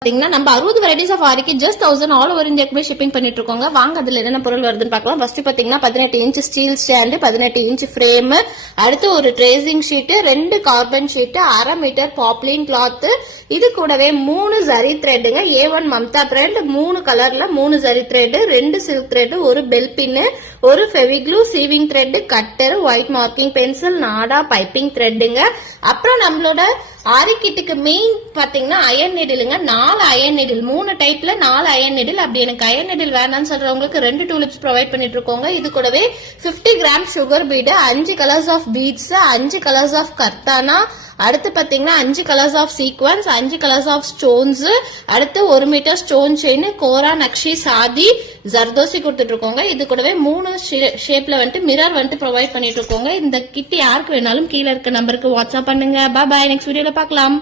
பாத்தீங்கன்னா நம்ம 60 varieties of ஆரிக்கு ஜஸ்ட் 1000 ஆல் ஓவர் இந்தியாக்குமே ஷிப்பிங் பண்ணிட்டு இருக்கோங்க. வாங்க அதுல என்னென்ன பொருள் வருதுன்னு பார்க்கலாம். ஃபர்ஸ்ட் பாத்தீங்கன்னா 18 inch steel stand, 18 inch frame, அடுத்து ஒரு tracing sheet, 2 carbon sheet, 1/2 metre poplin cloth, இது கூடவே 3 ஜரி த்ரெட்டுங்க, A1 மம்தா த்ரெட், 3 கலர்ல 3 ஜரி த்ரெட், 2 சில்க் த்ரெட், ஒரு பெல் பின், ஒரு Feviglue, sewing thread, cutter, white marking pencil, நாடா, பைப்பிங் த்ரெட்டுங்க. அப்புறம் நம்மளோட ஆரி கிட்டுக்கு மெயின் பாத்தீங்கன்னா அயன் நீடிலுங்க. 4 அயன் நீடில், 3 டைப்ல 4 அயன் நீடில். அப்படி எனக்கு அயன் நீடில் வேணாம்னு சொல்றவங்களுக்கு 2 டூலிப்ஸ் ப்ரொவைட் பண்ணிட்டு இருக்கோங்க. இது கூடவே 50 gram sugar bead, 5 colours of beads, 5 colours of kardana, அடுத்து பாத்தீங்கன்னா 5 colours of sequins, 5 colours of stones, அடுத்து 1 metre stone chain, kora nakshi sadi, zardosi கொடுத்துட்டு இருக்கோங்க. இது கூடவே 3 ஷேப்ல வந்துட்டு மிரர் வந்துட்டு ப்ரொவைட் பண்ணிட்டு இருக்கோங்க. இந்த கிட் யாருக்கு வேணாலும் கீழே இருக்க நம்பருக்கு வாட்ஸ்அப் பண்ணுங்க. பாய், நெக்ஸ்ட் வீடியோல பார்க்கலாம்.